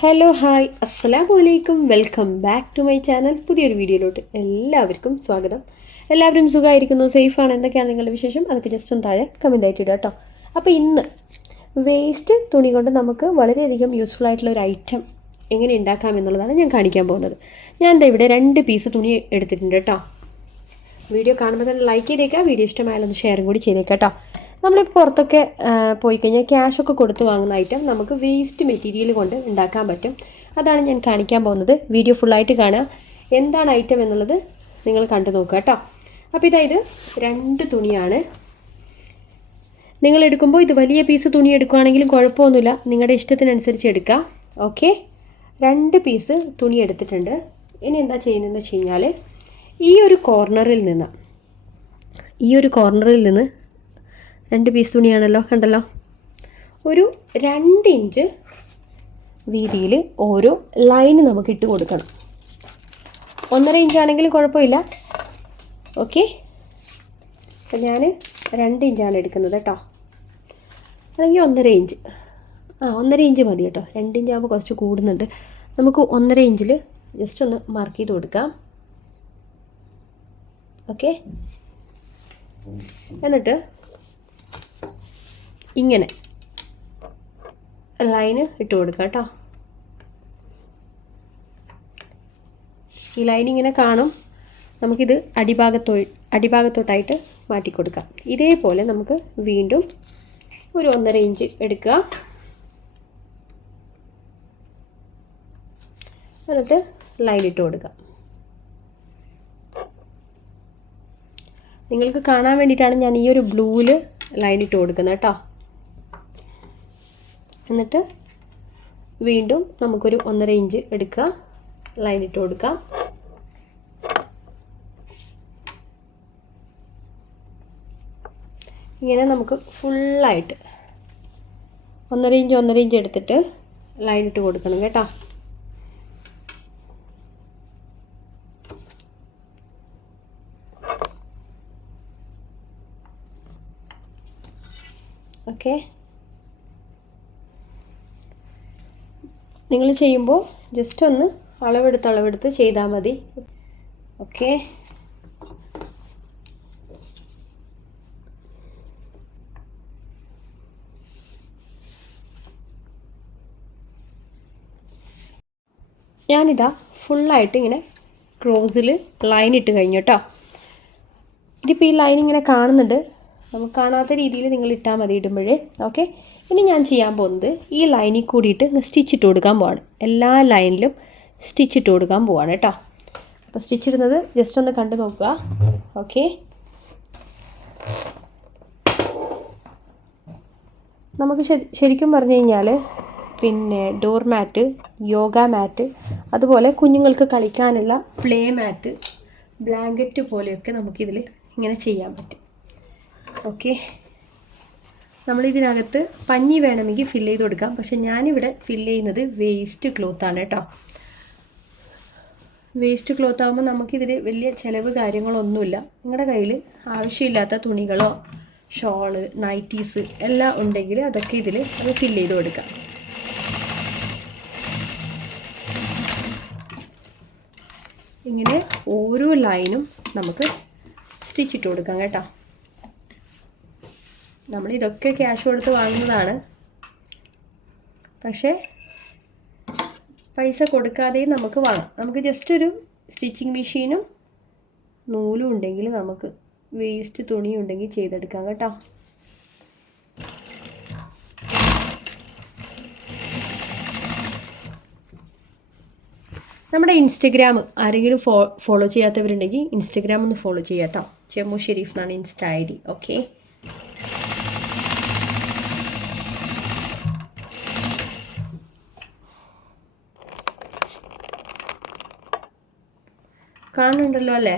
Hello hi അസ്സലാമു അലൈക്കും welcome back to my channel പുതിയൊരു വീഡിയോയിലോട്ട് എല്ലാവർക്കും സ്വാഗതം. എല്ലാവരും സുഖമായിരിക്കുന്നു സേഫാണ്? എന്തൊക്കെയാണ് നിങ്ങളുടെ വിശേഷം? അതൊക്കെ ജസ്റ്റ് ഒന്ന് താഴെ കമന്റ് ആയിട്ട് ഇടുക കേട്ടോ അപ്പോൾ ഇന്ന് വേസ്റ്റ് തുണി കൊണ്ട് നമുക്ക് വളരെയധികം യൂസ്ഫുൾ ആയിട്ടുള്ള ഒരു ഐറ്റം എങ്ങനെ ഉണ്ടാക്കാം എന്നുള്ളതാണ് ഞാൻ കാണിക്കാൻ പോകുന്നത്. ഞാൻ എന്താ ഇവിടെ രണ്ട് പീസ് തുണി എടുത്തിട്ടുണ്ട് കേട്ടോ. വീഡിയോ കാണുമ്പോൾ തന്നെ ലൈക്ക് ചെയ്തേക്കാം. വീഡിയോ ഇഷ്ടമായാലൊന്ന് ഷെയറും കൂടി ചെയ്തേക്കാം കേട്ടോ. നമ്മളിപ്പോൾ പുറത്തൊക്കെ പോയി കഴിഞ്ഞാൽ ക്യാഷൊക്കെ കൊടുത്ത് വാങ്ങുന്ന ഐറ്റം നമുക്ക് വേസ്റ്റ് മെറ്റീരിയൽ കൊണ്ട് ഉണ്ടാക്കാൻ പറ്റും. അതാണ് ഞാൻ കാണിക്കാൻ പോകുന്നത്. വീഡിയോ ഫുള്ളായിട്ട് കാണുക എന്താണ് ഐറ്റം എന്നുള്ളത് നിങ്ങൾ കണ്ടു നോക്കുക കേട്ടോ. അപ്പോൾ ഇതായത് രണ്ട് തുണിയാണ്. നിങ്ങൾ എടുക്കുമ്പോൾ ഇത് വലിയ പീസ് തുണി എടുക്കുകയാണെങ്കിലും കുഴപ്പമൊന്നുമില്ല. നിങ്ങളുടെ ഇഷ്ടത്തിനനുസരിച്ച് എടുക്കുക ഓക്കെ രണ്ട് പീസ് തുണി എടുത്തിട്ടുണ്ട്. ഇനി എന്താ ചെയ്യുന്നതെന്ന് വെച്ച് കഴിഞ്ഞാൽ ഈ ഒരു കോർണറിൽ നിന്ന് ഈ ഒരു കോർണറിൽ നിന്ന് രണ്ട് പീസ് തുണിയാണല്ലോ കണ്ടല്ലോ? ഒരു രണ്ട് ഇഞ്ച് വീതിയിൽ ഓരോ ലൈന് നമുക്ക് ഇട്ട് കൊടുക്കണം. ഒന്നര ഇഞ്ചാണെങ്കിലും കുഴപ്പമില്ല. ഓക്കെ അപ്പം ഞാൻ രണ്ട് ഇഞ്ചാണ് എടുക്കുന്നത് കേട്ടോ അല്ലെങ്കിൽ ഒന്നര ഇഞ്ച് ആ ഒന്നര ഇഞ്ച് മതി കേട്ടോ രണ്ട് ഇഞ്ച് ആകുമ്പോൾ കുറച്ച് കൂടുന്നുണ്ട്. നമുക്ക് ഒന്നര ഇഞ്ചിൽ ജസ്റ്റ് ഒന്ന് മാർക്ക് ചെയ്ത് കൊടുക്കാം. ഓക്കെ എന്നിട്ട് ഇങ്ങനെ. ലൈന് ഇട്ട് കൊടുക്കുക കേട്ടോ. ഈ ലൈൻ ഇങ്ങനെ കാണും. നമുക്കിത് അടിഭാഗത്തോ അടിഭാഗത്തോട്ടായിട്ട് മാറ്റി കൊടുക്കാം. ഇതേപോലെ നമുക്ക് വീണ്ടും ഒരു ഒന്നര ഇഞ്ച് എടുക്കുക. എന്നിട്ട് ലൈൻ ഇട്ട് കൊടുക്കുക. നിങ്ങൾക്ക് കാണാൻ വേണ്ടിയിട്ടാണ് ഞാൻ ഈ ഒരു ബ്ലൂവിൽ ലൈൻ ഇട്ട് കൊടുക്കുന്നത് കേട്ടോ. എന്നിട്ട് വീണ്ടും നമുക്കൊരു ഒന്നര ഇഞ്ച് എടുക്കുക. ലൈൻ ഇട്ട് കൊടുക്കാം ഇങ്ങനെ നമുക്ക് ഫുള്ളായിട്ട് ഒന്നര ഇഞ്ച് ഒന്നര ഇഞ്ച് എടുത്തിട്ട് ലൈൻ ഇട്ട് കൊടുക്കണം കേട്ടോ. ഓക്കെ നിങ്ങൾ ചെയ്യുമ്പോൾ ജസ്റ്റ് ഒന്ന് അളവെടുത്ത് അളവെടുത്ത് ചെയ്താൽ മതി. ഓക്കെ ഞാനിതാ ഫുള്ളായിട്ട് ഇങ്ങനെ ക്രോസിൽ ലൈൻ ഇട്ട് കഴിഞ്ഞു കേട്ടോ ഇതിപ്പോൾ ഈ ലൈൻ ഇങ്ങനെ കാണുന്നുണ്ട്. നമുക്ക് കാണാത്ത രീതിയിൽ നിങ്ങൾ ഇട്ടാൽ മതി ഇടുമ്പോഴേ. ഓക്കെ ഇനി ഞാൻ ചെയ്യാൻ പോകുന്നത് ഈ ലൈനിൽ കൂടിയിട്ട് സ്റ്റിച്ച് ഇട്ട് കൊടുക്കാൻ പോവാണ്. എല്ലാ ലൈനിലും സ്റ്റിച്ച് ഇട്ട് കൊടുക്കാൻ പോവാണ് കേട്ടോ അപ്പോൾ സ്റ്റിച്ച് ഇടുന്നത് ജസ്റ്റ് ഒന്ന് കണ്ടു നോക്കുക. ഓക്കെ നമുക്ക് ശരി ശരിക്കും പറഞ്ഞു കഴിഞ്ഞാൽ പിന്നെ ഡോർ മാറ്റ് യോഗ മാറ്റ് അതുപോലെ കുഞ്ഞുങ്ങൾക്ക് കളിക്കാനുള്ള പ്ലേ മാറ്റ് ബ്ലാങ്കറ്റ് പോലെയൊക്കെ നമുക്കിതിൽ ഇങ്ങനെ ചെയ്യാൻ പറ്റും. ഓക്കെ നമ്മളിതിനകത്ത് പഞ്ഞി വേണമെങ്കിൽ ഫില്ല് ചെയ്ത് കൊടുക്കാം. പക്ഷെ ഞാനിവിടെ ഫില്ല് ചെയ്യുന്നത് വേസ്റ്റ് ക്ലോത്താണ് കേട്ടോ. വേസ്റ്റ് ക്ലോത്ത് ആകുമ്പോൾ നമുക്കിതിൽ വലിയ ചിലവ് കാര്യങ്ങളൊന്നുമില്ല. നിങ്ങളുടെ കയ്യിൽ ആവശ്യമില്ലാത്ത തുണികളോ ഷോൾ നൈറ്റീസ് എല്ലാം ഉണ്ടെങ്കിൽ അതൊക്കെ ഇതിൽ അത് ഫില്ല് ചെയ്ത് കൊടുക്കാം. ഇങ്ങനെ ഓരോ ലൈനും നമുക്ക് സ്റ്റിച്ചിട്ട് കൊടുക്കാം കേട്ടോ. നമ്മൾ ഇതൊക്കെ ക്യാഷ് കൊടുത്ത് വാങ്ങുന്നതാണ്. പക്ഷേ പൈസ കൊടുക്കാതെയും നമുക്ക് വാങ്ങാം. നമുക്ക് ജസ്റ്റ് ഒരു സ്റ്റിച്ചിങ് മെഷീനും നൂലും ഉണ്ടെങ്കിൽ നമുക്ക് വേസ്റ്റ് തുണിയും ഉണ്ടെങ്കിൽ ചെയ്തെടുക്കാം കേട്ടോ. നമ്മുടെ ഇൻസ്റ്റഗ്രാം ആരെങ്കിലും ഫോ ഫോളോ ചെയ്യാത്തവരുണ്ടെങ്കിൽ ഇൻസ്റ്റഗ്രാം ഒന്ന് ഫോളോ ചെയ്യാം കേട്ടോ. ചെമ്മു ഷെരീഫ് എന്നാണ് ഇൻസ്റ്റ ഐ ഡി. ഓക്കെ കാണുന്നുണ്ടല്ലോ അല്ലേ?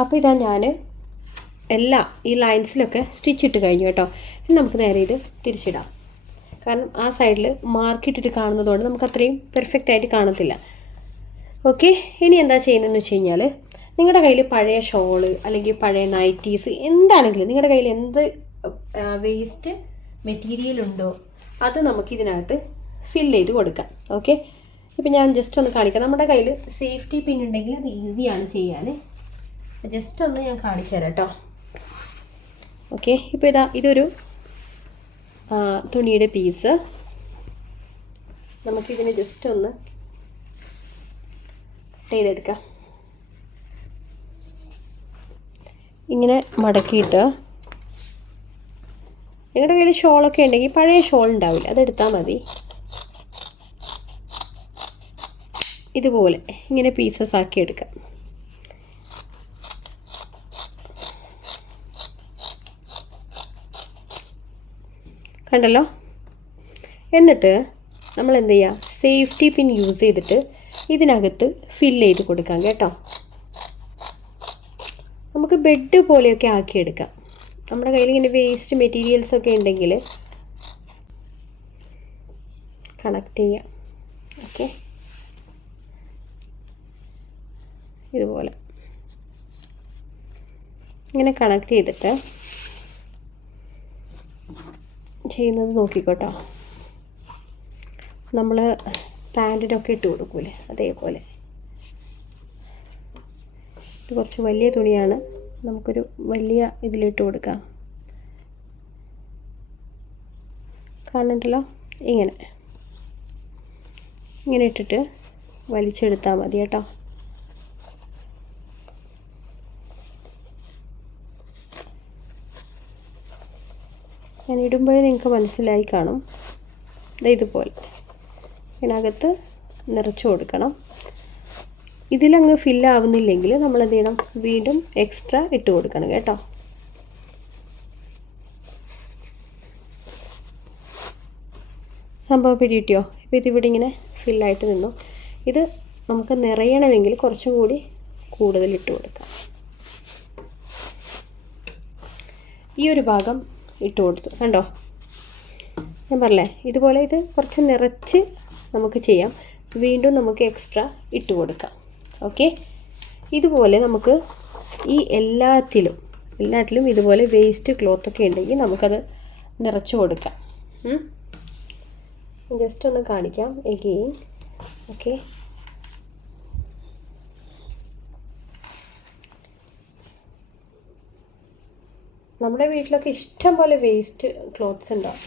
അപ്പോൾ ഇതാ ഞാൻ എല്ലാ ഈ ലൈൻസിലൊക്കെ സ്റ്റിച്ച് ഇട്ട് കഴിഞ്ഞു കേട്ടോ. ഇനി നമുക്ക് നേരെ ഇത് തിരിച്ചിടാം. കാരണം ആ സൈഡിൽ മാർക്ക് ഇട്ടിട്ട് കാണുന്നതുകൊണ്ട് നമുക്ക് അത്രയും പെർഫെക്റ്റ് ആയിട്ട് കാണത്തില്ല. ഓക്കെ ഇനി എന്താ ചെയ്യുന്നതെന്ന് വെച്ച് കഴിഞ്ഞാൽ നിങ്ങളുടെ കയ്യിൽ പഴയ ഷോൾ അല്ലെങ്കിൽ പഴയ നൈറ്റീസ് എന്താണെങ്കിലും നിങ്ങളുടെ കയ്യിൽ എന്ത് വേസ്റ്റ് മെറ്റീരിയൽ ഉണ്ടോ അത് നമുക്ക് ഇതിനകത്ത് ഫില്ല് ചെയ്ത് കൊടുക്കാം. ഓക്കെ ഇപ്പം ഞാൻ ജസ്റ്റ് ഒന്ന് കാണിക്കാം. നമ്മുടെ കയ്യിൽ സേഫ്റ്റി പിൻ ഉണ്ടെങ്കിൽ അത് ഈസിയാണ് ചെയ്യാൻ ജസ്റ്റ് ഒന്ന് ഞാൻ കാണിച്ചു തരാം കേട്ടോ ഓക്കെ ഇപ്പോൾ ഇതാ ഇതൊരു തുണിയുടെ പീസ് നമുക്കിതിനെ ജസ്റ്റ് ഒന്ന് ചെയ്തെടുക്കാം. ഇങ്ങനെ മടക്കിയിട്ട് നിങ്ങളുടെ കയ്യിൽ ഷോളൊക്കെ ഉണ്ടെങ്കിൽ പഴയ ഷോൾ ഉണ്ടാവില്ല. അതെടുത്താൽ മതി. ഇതുപോലെ ഇങ്ങനെ പീസസ് ആക്കി എടുക്കാം. കണ്ടല്ലോ? എന്നിട്ട് നമ്മൾ എന്ത് ചെയ്യുക സേഫ്റ്റി പിൻ യൂസ് ചെയ്തിട്ട് ഇതിനകത്ത് ഫില്ല് ചെയ്ത് കൊടുക്കാം കേട്ടോ. നമുക്ക് ബെഡ് പോലെയൊക്കെ ആക്കിയെടുക്കാം നമ്മുടെ കയ്യിൽ ഇങ്ങനെ വേസ്റ്റ് മെറ്റീരിയൽസ് ഒക്കെ ഉണ്ടെങ്കിൽ കണക്ട് ചെയ്യാം. ഓക്കെ ഇതുപോലെ. ഇങ്ങനെ കണക്ട് ചെയ്തിട്ട് ചെയ്യുന്നത് നോക്കിക്കോട്ടോ. നമ്മൾ പാന്റിനൊക്കെ ഇട്ട് കൊടുക്കൂലേ അതേപോലെ. ഇത് കുറച്ച് വലിയ തുണിയാണ്. നമുക്കൊരു വലിയ ഇതിലിട്ട് കൊടുക്കാം. കാണുന്നുണ്ടല്ലോ? ഇങ്ങനെ. ഇങ്ങനെ ഇട്ടിട്ട് വലിച്ചെടുത്താൽ മതി കേട്ടോ. ഞാൻ ഇടുമ്പോഴേ നിങ്ങൾക്ക് മനസ്സിലായി കാണും. ഇതുപോലെ. ഇതിനകത്ത് നിറച്ചു കൊടുക്കണം. ഇതിലങ്ങ് ഫില്ലാവുന്നില്ലെങ്കിൽ നമ്മൾ എന്ത് ചെയ്യണം? വീണ്ടും എക്സ്ട്രാ ഇട്ട് കൊടുക്കണം കേട്ടോ. സംഭവം പിടികിട്ടിയോ? ഇപ്പോൾ ഇതിവിടെ ഇങ്ങനെ ഫില്ലായിട്ട് നിന്നു. ഇത് നമുക്ക് നിറയണമെങ്കിൽ കുറച്ചും കൂടി കൂടുതൽ ഇട്ട് കൊടുക്കാം. ഈ ഒരു ഭാഗം ഇട്ട് കൊടുത്തു. കണ്ടോ? ഞാൻ പറഞ്ഞേ ഇതുപോലെ ഇത് കുറച്ച് നിറച്ച് നമുക്ക് ചെയ്യാം. വീണ്ടും നമുക്ക് എക്സ്ട്രാ ഇട്ട് കൊടുക്കാം. ഓക്കെ ഇതുപോലെ നമുക്ക് ഈ എല്ലാത്തിലും എല്ലാത്തിലും ഇതുപോലെ വേസ്റ്റ് ക്ലോത്ത് ക്ലോത്തൊക്കെ ഉണ്ടെങ്കിൽ നമുക്കത് നിറച്ച് കൊടുക്കാം. ജസ്റ്റ് ഒന്ന് കാണിക്കാം എഗെയിൻ ഓക്കെ നമ്മുടെ വീട്ടിലൊക്കെ ഇഷ്ടം പോലെ വേസ്റ്റ് ക്ലോത്ത്സ് ഉണ്ടാവും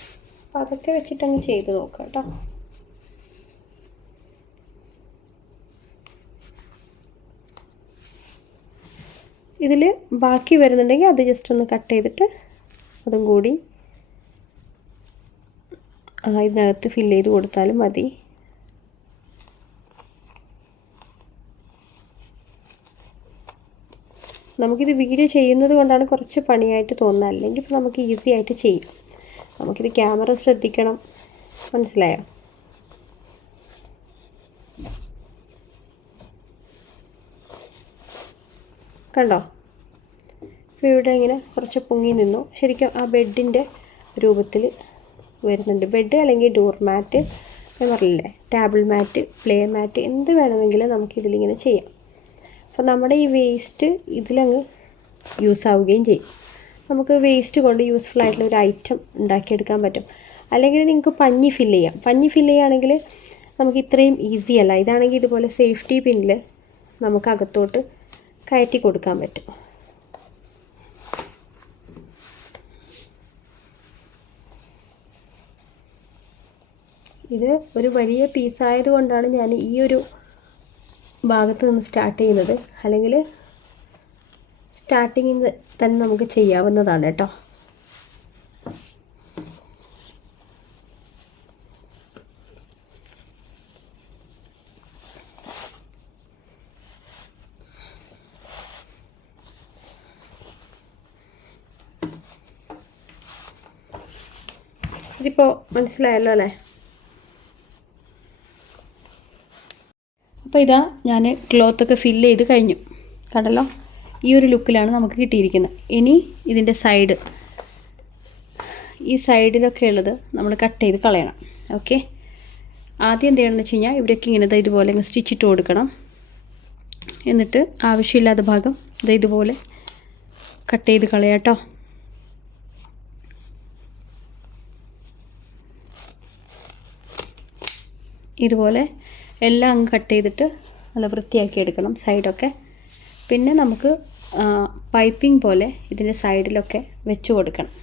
അപ്പോൾ അതൊക്കെ വെച്ചിട്ടങ്ങ് ചെയ്ത് നോക്കാം കേട്ടോ. ഇതിൽ ബാക്കി വരുന്നുണ്ടെങ്കിൽ അത് ജസ്റ്റ് ഒന്ന് കട്ട് ചെയ്തിട്ട് അതും കൂടി ഇതിനകത്ത് ഫില്ല് ചെയ്ത് കൊടുത്താലും മതി. നമുക്കിത് വീഡിയോ ചെയ്യുന്നത് കൊണ്ടാണ് കുറച്ച് പണിയായിട്ട് തോന്നുന്നത്. അല്ലെങ്കിൽ ഇപ്പോൾ നമുക്ക് ഈസി ആയിട്ട് ചെയ്യും. നമുക്കിത് ക്യാമറ ശ്രദ്ധിക്കണം. മനസ്സിലായോ? കണ്ടോ? ഇപ്പോൾ ഇവിടെ ഇങ്ങനെ കുറച്ച് പൊങ്ങി നിന്നു. ശരിക്കും ആ ബെഡിന്റെ രൂപത്തിൽ വരുന്നുണ്ട്. ബെഡ് അല്ലെങ്കിൽ ഡോർ മാറ്റ് ഞാൻ പറഞ്ഞില്ലേ? ടേബിൾ മാറ്റ് പ്ലേ മാറ്റ് എന്ത് വേണമെങ്കിലും നമുക്കിതിലിങ്ങനെ ചെയ്യാം. അപ്പോൾ നമ്മുടെ ഈ വേസ്റ്റ് ഇതിലങ്ങ് യൂസ് ആവുകയും ചെയ്യും. നമുക്ക് വേസ്റ്റ് കൊണ്ട് യൂസ്ഫുൾ ആയിട്ടുള്ള ഒരു ഐറ്റം ഉണ്ടാക്കിയെടുക്കാൻ പറ്റും. അല്ലെങ്കിൽ നിങ്ങൾക്ക് പഞ്ഞി ഫില്ല് ചെയ്യാം. പഞ്ഞി ഫില്ല് ചെയ്യുകയാണെങ്കിൽ നമുക്ക് ഇത്രയും ഈസി അല്ല. ഇതാണെങ്കിൽ ഇതുപോലെ സേഫ്റ്റി പിന്നിൽ നമുക്ക് അകത്തോട്ട് കയറ്റി കൊടുക്കാൻ പറ്റും. ഇത് ഒരു വലിയ പീസായത് കൊണ്ടാണ് ഞാൻ ഈ ഒരു ഭാഗത്ത് നിന്ന് സ്റ്റാർട്ട് ചെയ്യുന്നത്. അല്ലെങ്കിൽ സ്റ്റാർട്ടിങ്ങിൽ തന്നെ നമുക്ക് ചെയ്യാവുന്നതാണ് കേട്ടോ. ഇതിപ്പോൾ മനസ്സിലായല്ലോ അല്ലേ? അപ്പോൾ ഇതാ ഞാൻ ക്ലോത്തൊക്കെ ഫില്ല് ചെയ്ത് കഴിഞ്ഞു. കണ്ടല്ലോ? ഈ ഒരു ലുക്കിലാണ് നമുക്ക് കിട്ടിയിരിക്കുന്നത്. ഇനി ഇതിന്റെ സൈഡ് ഈ സൈഡിലൊക്കെ ഉള്ളത് നമ്മൾ കട്ട് ചെയ്ത് കളയണം. ഓക്കെ ആദ്യം എന്ത് ചെയ്യണമെന്ന് വെച്ച് കഴിഞ്ഞാൽ ഇവരൊക്കെ ഇങ്ങനെ ഇതുപോലെ അങ്ങ് സ്റ്റിച്ചിട്ട് കൊടുക്കണം. എന്നിട്ട് ആവശ്യമില്ലാത്ത ഭാഗം ഇത് ഇതുപോലെ കട്ട് ചെയ്ത് കളയാട്ടോ ഇതുപോലെ എല്ലാം അങ്ങ് കട്ട് ചെയ്തിട്ട് നല്ല വൃത്തിയാക്കി എടുക്കണം സൈഡൊക്കെ. പിന്നെ നമുക്ക് പൈപ്പിംഗ് പോലെ ഇതിന്റെ സൈഡിലൊക്കെ വെച്ച് കൊടുക്കണം.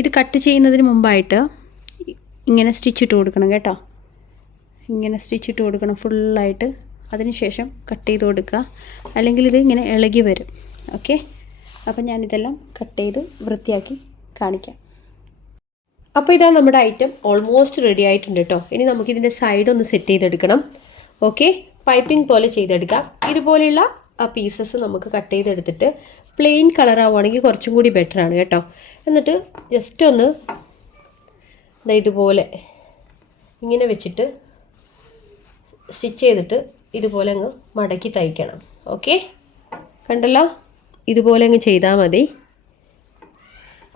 ഇത് കട്ട് ചെയ്യുന്നതിന് മുമ്പായിട്ട് ഇങ്ങനെ സ്റ്റിച്ച് ഇട്ട് കൊടുക്കണം കേട്ടോ. ഇങ്ങനെ സ്റ്റിച്ച് ഇട്ട് കൊടുക്കണം ഫുള്ളായിട്ട്. അതിനുശേഷം കട്ട് ചെയ്ത് കൊടുക്കുക. അല്ലെങ്കിൽ ഇത് ഇങ്ങനെ ഇളകി വരും. ഓക്കെ? അപ്പം ഞാനിതെല്ലാം കട്ട് ചെയ്ത് വൃത്തിയാക്കി കാണിക്കാം. അപ്പോൾ ഇതാണ് നമ്മുടെ ഐറ്റം ഓൾമോസ്റ്റ് റെഡി ആയിട്ടുണ്ട് കേട്ടോ ഇനി നമുക്കിതിന്റെ സൈഡ് ഒന്ന് സെറ്റ് ചെയ്തെടുക്കണം. ഓക്കെ പൈപ്പിംഗ് പോലെ ചെയ്തെടുക്കാം. ഇതുപോലെയുള്ള ആ പീസസ് നമുക്ക് കട്ട് ചെയ്തെടുത്തിട്ട് പ്ലെയിൻ കളർ ആവുകയാണെങ്കിൽ കുറച്ചും കൂടി ബെറ്റർ ആണ് കേട്ടോ. എന്നിട്ട് ജസ്റ്റ് ഒന്ന് ഇതുപോലെ ഇങ്ങനെ വെച്ചിട്ട് സ്റ്റിച്ച് ചെയ്തിട്ട് ഇതുപോലെ അങ്ങ് മടക്കി തയ്ക്കണം. ഓക്കെ കണ്ടല്ലോ? ഇതുപോലെ അങ്ങ് ചെയ്താൽ മതി.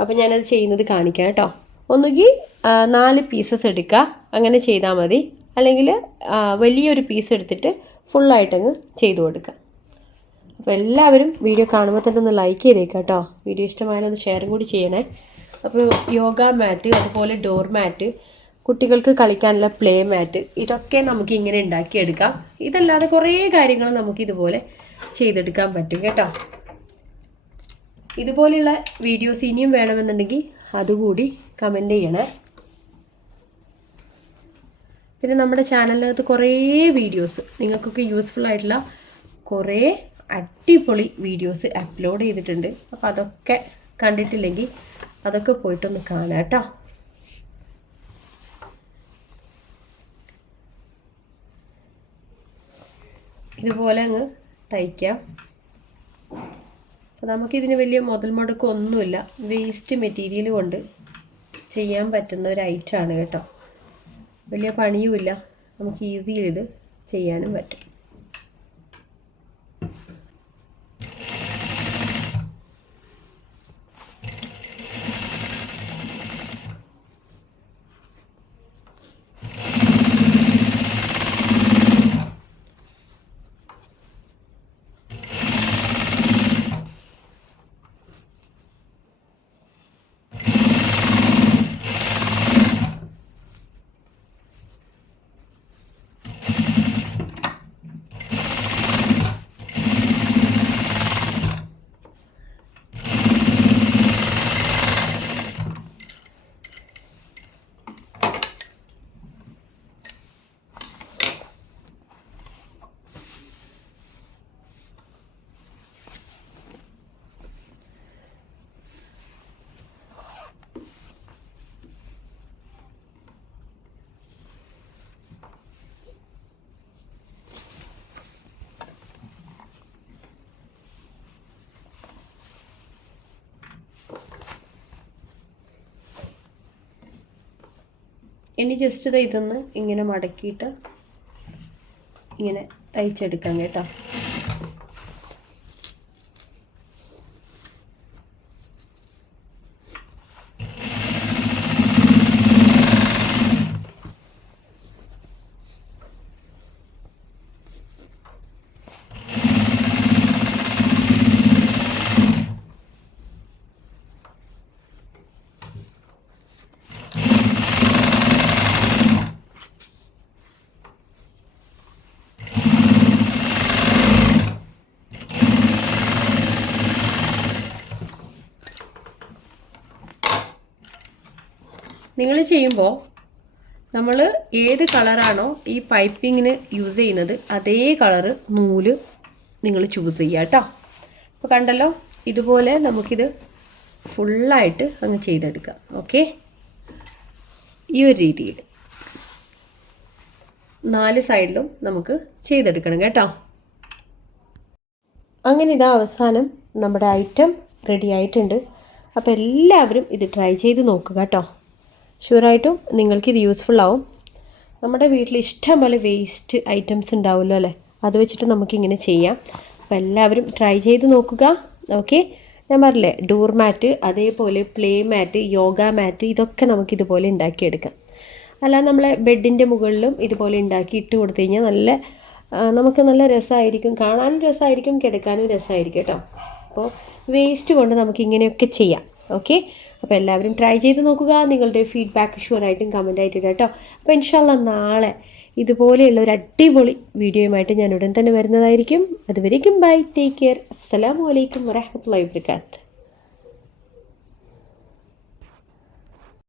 അപ്പം ഞാനത് ചെയ്യുന്നത് കാണിക്കാം കേട്ടോ. ഒന്നുകിൽ നാല് പീസസ് എടുക്കുക. അങ്ങനെ ചെയ്താൽ മതി. അല്ലെങ്കിൽ വലിയൊരു പീസ് എടുത്തിട്ട് ഫുള്ളായിട്ടങ്ങ് ചെയ്തു കൊടുക്കുക. അപ്പോൾ എല്ലാവരും വീഡിയോ കാണുമ്പോൾ തന്നെ ഒന്ന് ലൈക്ക് ചെയ്തേക്കാം കേട്ടോ. വീഡിയോ ഇഷ്ടമായാലും ഒന്ന് ഷെയറും കൂടി ചെയ്യണേ. അപ്പോൾ യോഗ മാറ്റ് അതുപോലെ ഡോർ മാറ്റ് കുട്ടികൾക്ക് കളിക്കാനുള്ള പ്ലേ മാറ്റ് ഇതൊക്കെ നമുക്ക് ഇങ്ങനെ ഉണ്ടാക്കിയെടുക്കാം. ഇതല്ലാതെ കുറേ കാര്യങ്ങൾ നമുക്ക് ഇതുപോലെ ചെയ്തെടുക്കാൻ പറ്റും കേട്ടോ. ഇതുപോലെയുള്ള വീഡിയോസ് ഇനിയും വേണമെന്നുണ്ടെങ്കിൽ അതുകൂടി കമന്റ് ചെയ്യണേ. പിന്നെ നമ്മുടെ ചാനലിനകത്ത് കുറേ വീഡിയോസ് നിങ്ങൾക്കൊക്കെ യൂസ്ഫുൾ ആയിട്ടുള്ള കുറേ അടിപൊളി വീഡിയോസ് അപ്ലോഡ് ചെയ്തിട്ടുണ്ട്. അപ്പോൾ അതൊക്കെ കണ്ടിട്ടില്ലെങ്കിൽ അതൊക്കെ പോയിട്ടൊന്ന് കാണാം കേട്ടോ. ഇതുപോലെ അങ്ങ് തയ്ക്കാം. അപ്പോൾ നമുക്കിതിന് വലിയ മുതൽ മുടക്കൊന്നുമില്ല വേസ്റ്റ് മെറ്റീരിയൽ കൊണ്ട് ചെയ്യാൻ പറ്റുന്ന ഒരു ഐറ്റമാണ് കേട്ടോ. വലിയ പണിയുമില്ല. നമുക്ക് ഈസിയിൽ ഇത് ചെയ്യാനും പറ്റും. ഇനി ജസ്റ്റ് ഇത് ഇതൊന്ന് ഇങ്ങനെ മടക്കിയിട്ട് ഇങ്ങനെ തയ്ച്ചെടുക്കാം കേട്ടോ. നിങ്ങൾ ചെയ്യുമ്പോൾ നമ്മൾ ഏത് കളറാണോ ഈ പൈപ്പിങ്ങിന് യൂസ് ചെയ്യുന്നത് അതേ കളറ് നൂൽ നിങ്ങൾ ചൂസ് ചെയ്യുക കേട്ടോ. അപ്പോൾ കണ്ടല്ലോ ഇതുപോലെ നമുക്കിത് ഫുള്ളായിട്ട് അങ്ങ് ചെയ്തെടുക്കാം. ഓക്കെ? ഈ ഒരു രീതിയിൽ. നാല് സൈഡിലും നമുക്ക് ചെയ്തെടുക്കണം കേട്ടോ. അങ്ങനെ ഇതാ അവസാനം നമ്മുടെ ഐറ്റം റെഡി ആയിട്ടുണ്ട്. അപ്പോൾ എല്ലാവരും ഇത് ട്രൈ ചെയ്ത് നോക്കുക കേട്ടോ. ഷുവറായിട്ടും ഇത് യൂസ്ഫുൾ ആവും. നമ്മുടെ വീട്ടിൽ ഇഷ്ടം പോലെ വേസ്റ്റ് ഐറ്റംസ് ഉണ്ടാവുമല്ലോ അല്ലേ? അത് വെച്ചിട്ട് നമുക്കിങ്ങനെ ചെയ്യാം. അപ്പോൾ എല്ലാവരും ട്രൈ ചെയ്ത് നോക്കുക. ഓക്കെ ഞാൻ പറഞ്ഞില്ലേ ഡോർ മാറ്റ് അതേപോലെ പ്ലേ മാറ്റ് യോഗ മാറ്റ് ഇതൊക്കെ നമുക്കിതുപോലെ ഉണ്ടാക്കിയെടുക്കാം. അല്ല നമ്മളെ ബെഡിന്റെ മുകളിലും ഇതുപോലെ ഉണ്ടാക്കി ഇട്ട് കൊടുത്തു കഴിഞ്ഞാൽ നല്ല നമുക്ക് നല്ല രസമായിരിക്കും. കാണാനും രസമായിരിക്കും കിടക്കാനും രസമായിരിക്കും കേട്ടോ. അപ്പോൾ വേസ്റ്റ് കൊണ്ട് നമുക്ക് ഇങ്ങനെയൊക്കെ ചെയ്യാം. ഓക്കെ അപ്പോൾ എല്ലാവരും ട്രൈ ചെയ്ത് നോക്കുക. നിങ്ങളുടെ ഫീഡ്ബാക്ക് ഷുവറായിട്ടും കമന്റ് ആയിട്ട് കേട്ടോ. അപ്പോൾ ഇൻഷാല്ല നാളെ ഇതുപോലെയുള്ള ഒരു അടിപൊളി വീഡിയോയുമായിട്ട് ഞാൻ ഉടൻ തന്നെ വരുന്നതായിരിക്കും. അതുവരേക്കും ബൈ ടേക്ക് കെയർ അസ്സലാമു അലൈക്കും വറഹ്മത്തുള്ളാഹി വബറകാതുഹു